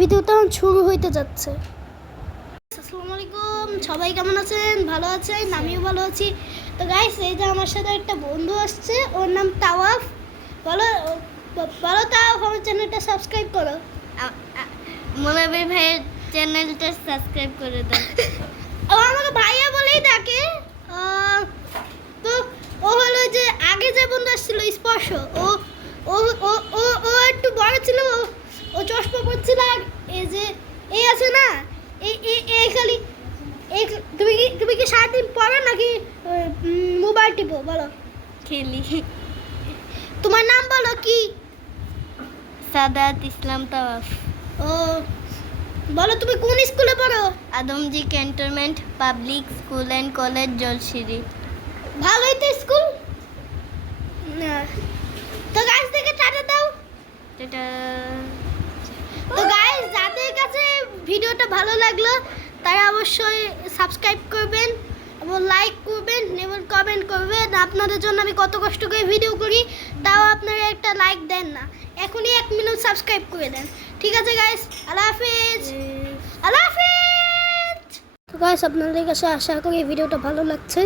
ভিডিওটা শুরু হইতে যাচ্ছে। আসসালামু আলাইকুম, সবাই কেমন আছেন? ভালো আছেন? আমিও ভালো আছি। তো গাইস, এই যে আমার সাথে একটা বন্ধু আসছে, ওর নাম তাওয়াফ। বলো বলো তাওয়াফ, আমার চ্যানেলটা সাবস্ক্রাইব করো। মোলাবি ভাইয়ের চ্যানেলটা সাবস্ক্রাইব করে দাও। ও আমাকে ভাইয়া বলেই ডাকে। তো ও হলো যে আগে যে বন্ধু আসছিল স্পর্শ, ও ও ও ও ও একটু বড় ছিল, ও চশমা পরছিল। আর এই যে এই আছে না, এই এই এই খালি এই, তুমি কি সারাদিন পড়ো নাকি মোবাইল টিপো? বলো। খেলি। তোমার নাম বলো কি? সাদাত ইসলাম তাওয়াফ। ও বলো, তুমি কোন স্কুলে পড়ো? Adamjee cantonment public school and college Jolshiri. ভালোই তো স্কুল। না, তো গাইস থেকে টাটা দাও। এটা তো গাইস, যাদের কাছে ভিডিওটা ভালো লাগলো তারা অবশ্যই সাবস্ক্রাইব করবেন এবং লাইক করবেন এবং কমেন্ট করবেন। আপনাদের জন্য আমি কত কষ্ট করে ভিডিও করি, তাও আপনারা একটা লাইক দেন না। এখনই 1 মিনিট সাবস্ক্রাইব করে দেন। ঠিক আছে গাইস, আল্লাহ হাফেজ। আল্লাহ হাফেজ। তো গাইস, আপনাদের কাছে আশা করি ভিডিওটা ভালো লাগছে।